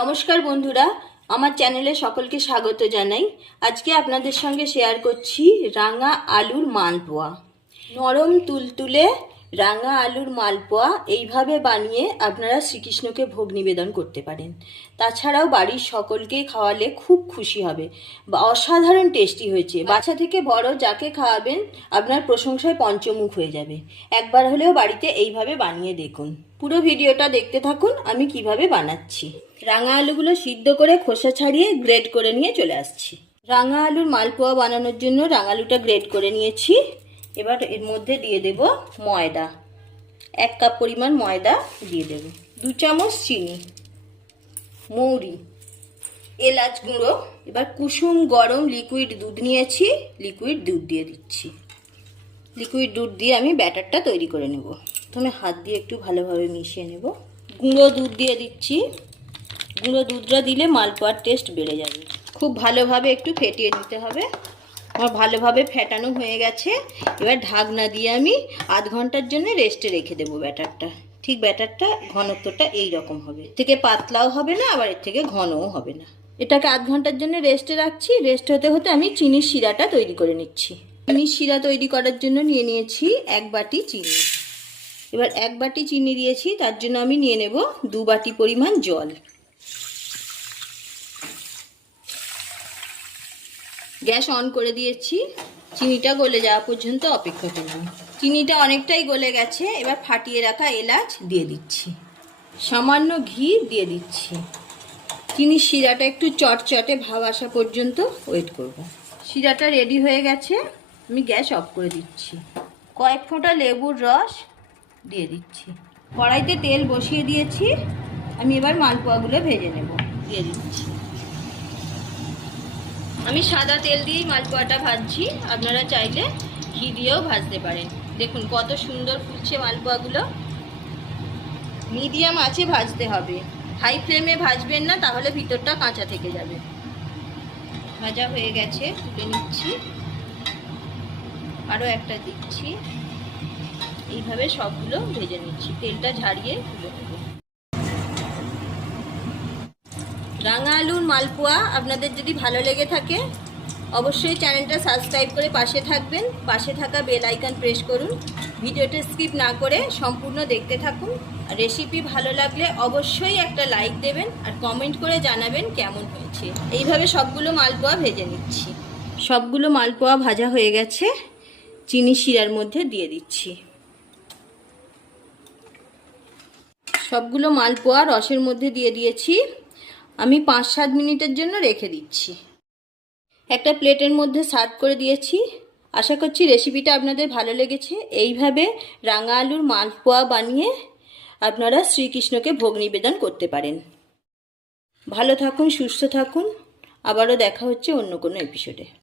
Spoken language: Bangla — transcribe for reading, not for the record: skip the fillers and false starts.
নমস্কার বন্ধুরা, আমার চ্যানেলে সকলকে স্বাগত জানাই। আজকে আপনাদের সঙ্গে শেয়ার করছি রাঙা আলুর মালপোয়া। নরম তুলতুলে রাঙা আলুর মালপোয়া এইভাবে বানিয়ে আপনারা শ্রীকৃষ্ণকে ভোগ নিবেদন করতে পারেন। তাছাড়াও বাড়ির সকলকে খাওয়ালে খুব খুশি হবে। অসাধারণ টেস্টি হয়েছে। বাচ্চা থেকে বড় যাকে খাওয়াবেন আপনার প্রশংসায় পঞ্চমুখ হয়ে যাবে। একবার হলেও বাড়িতে এইভাবে বানিয়ে দেখুন। পুরো ভিডিওটা দেখতে থাকুন আমি কিভাবে বানাচ্ছি। রাঙা আলুগুলো সিদ্ধ করে খোসা ছাড়িয়ে গ্রেড করে নিয়ে চলে আসছি। রাঙা আলুর মালপোয়া বানানোর জন্য রাঙা আলুটা গ্রেড করে নিয়েছি। এবার এর মধ্যে দিয়ে দেব ময়দা, 1 কাপ পরিমাণ ময়দা দিয়ে দেব, 2 চামচ চিনি, মৌরি, এলাচ গুঁড়ো। এবার কুসুম গরম লিকুইড দুধ নিয়েছি, লিকুইড দুধ দিয়ে দিচ্ছি। লিকুইড দুধ দিয়ে আমি ব্যাটারটা তৈরি করে নেব। প্রথমে হাত দিয়ে একটু ভালোভাবে মিশিয়ে নেব। গুঁড়ো দুধ দিয়ে দিচ্ছি। গুঁড়ো দুধটা দিলে মালপোয়ার টেস্ট বেড়ে যাবে। খুব ভালোভাবে একটু ফেটিয়ে নিতে হবে। আমার ভালোভাবে ফেটানো হয়ে গেছে। এবার ঢাকনা দিয়ে আমি আধ ঘন্টার জন্য রেস্টে রেখে দেবো ব্যাটারটা। ঠিক ব্যাটারটা ঘনত্বটা এই রকম হবে, থেকে পাতলাও হবে না আবার এর থেকে ঘনও হবে না। এটাকে আধ ঘন্টার জন্য রেস্টে রাখছি। রেস্ট হতে হতে আমি চিনির শিরাটা তৈরি করে নিচ্ছি। চিনির শিরা তৈরি করার জন্য নিয়ে নিয়েছি 1 বাটি চিনি। এবার 1 বাটি চিনি দিয়েছি, তার জন্য আমি নিয়ে নেব 2 বাটি পরিমাণ জল। গ্যাস অন করে দিয়েছি। চিনিটা গলে যাওয়া পর্যন্ত অপেক্ষা করব। চিনিটা অনেকটাই গলে গেছে। এবার ফাটিয়ে রাখা এলাচ দিয়ে দিচ্ছি, সামান্য ঘি দিয়ে দিচ্ছি। চিনির শিরাটা একটু চটচটে ভাব আসা পর্যন্ত ওয়েট করব। শিরাটা রেডি হয়ে গেছে, আমি গ্যাস অফ করে দিচ্ছি। কয়েক ফোঁটা লেবুর রস দিয়ে দিচ্ছি। কড়াইতে তেল বসিয়ে দিয়েছি। আমি এবার মালপোয়াগুলো ভেজে নেব। দিয়ে দিচ্ছি। আমি সাদা তেল দিয়েই মালপোয়াটা ভাজছি, আপনারা চাইলে ঘি দিয়েও ভাজতে পারেন। দেখুন কত সুন্দর ফুলছে মালপোয়াগুলো। মিডিয়াম আঁচে ভাজতে হবে, হাই ফ্লেমে ভাজবেন না, তাহলে ভিতরটা কাঁচা থেকে যাবে। ভাজা হয়ে গেছে, তুলে নিচ্ছি। আরও একটা দিচ্ছি। এইভাবে সবগুলো ভেজে নিচ্ছি, তেলটা ঝাড়িয়ে তুলে নেব। রাঙা আলুর মালপোয়া আপনাদের যদি ভালো লেগে থাকে অবশ্যই চ্যানেলটা সাবস্ক্রাইব করে পাশে থাকবেন। পাশে থাকা বেল আইকন প্রেস করুন। ভিডিওটা স্কিপ না করে সম্পূর্ণ দেখতে থাকুন। আর রেসিপি ভালো লাগলে অবশ্যই একটা লাইক দেবেন আর কমেন্ট করে জানাবেন কেমন হয়েছে। এইভাবে সবগুলো মালপোয়া ভেজে নিচ্ছি। সবগুলো মালপোয়া ভাজা হয়ে গেছে, চিনি শিরার মধ্যে দিয়ে দিচ্ছি। সবগুলো মালপোয়া রসের মধ্যে দিয়ে দিয়েছি। আমি 5-7 মিনিটের জন্য রেখে দিচ্ছি। একটা প্লেটের মধ্যে সার্ভ করে দিয়েছি। আশা করছি রেসিপিটা আপনাদের ভালো লেগেছে। এইভাবে রাঙা আলুর মালপোয়া বানিয়ে আপনারা শ্রীকৃষ্ণকে ভোগ নিবেদন করতে পারেন। ভালো থাকুন, সুস্থ থাকুন। আবারও দেখা হচ্ছে অন্য কোনো এপিসোডে।